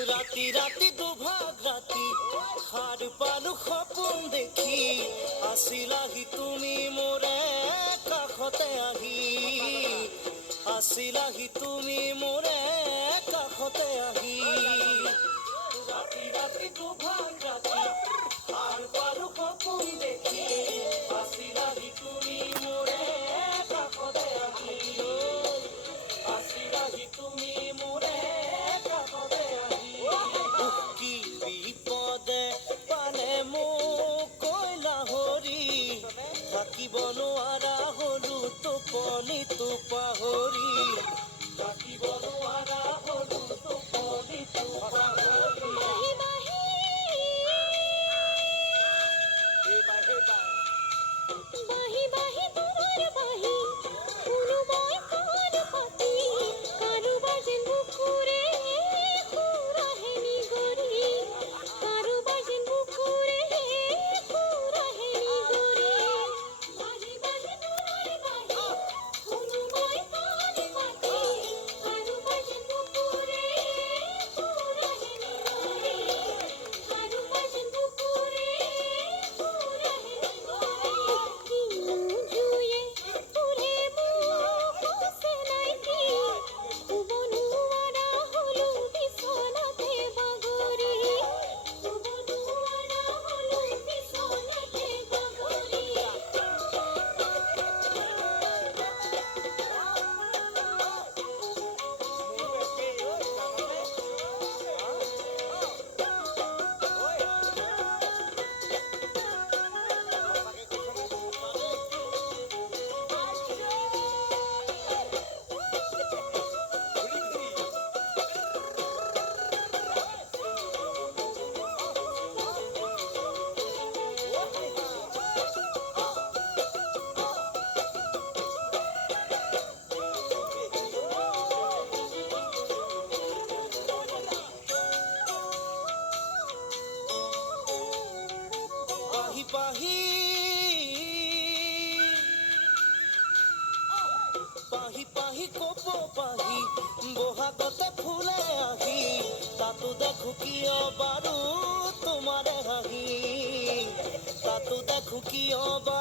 ৰাতি ৰাতি দুভাগ ৰাতি সাৰ পালো সপোন দেখি আছিলাহি তুমি মোৰে কাষতে আহি আছিলাহি তুমি মোৰে কাষতে আহি ৰাতি ৰাতি দুভাগ ৰাতি সাৰ পালো সপোন দেখি আছিলাহি তুমি মোৰে কাষতে আহি আছিলাহি তুমি মোৰে কাষতে আহি কি বিপদে পালে মোক কইলা হৰি থাকিব নোৱাৰা হলো টোপনিটো পাহৰি থাকিব নোৱাৰা হলো টোপনিটো পাহৰি বাহি বাহি তোমাৰ বাহি কোনো মই কাণ পাতি কাৰোবাৰ যেন বুকুৰে সুৰাহে নিগৰি কাৰোবাৰ যেন বুকুৰে সুৰাহে নিগৰি বাহি বাহি তোমাৰ বাহি কোনো মই কাণ পাতি কাৰোবাৰ যেন বুকুৰে সুৰাহে নিগৰি কাৰোবাৰ যেন বুকুৰে সুৰাহে জুয়ে পুরে মুখে নাইকি খুব নোৱাৰা হলো বিছনাতে বাগৰি খুব নোৱাৰা হলো বিছনাতে বাগৰি পাহি পাহি পাহি পাহি কপ পাহি বহাগতে ফুলে আহি তাতো দেখো কিয় বাৰু তোমাৰে হাঁহি তাতো দেখো কিয় বাৰু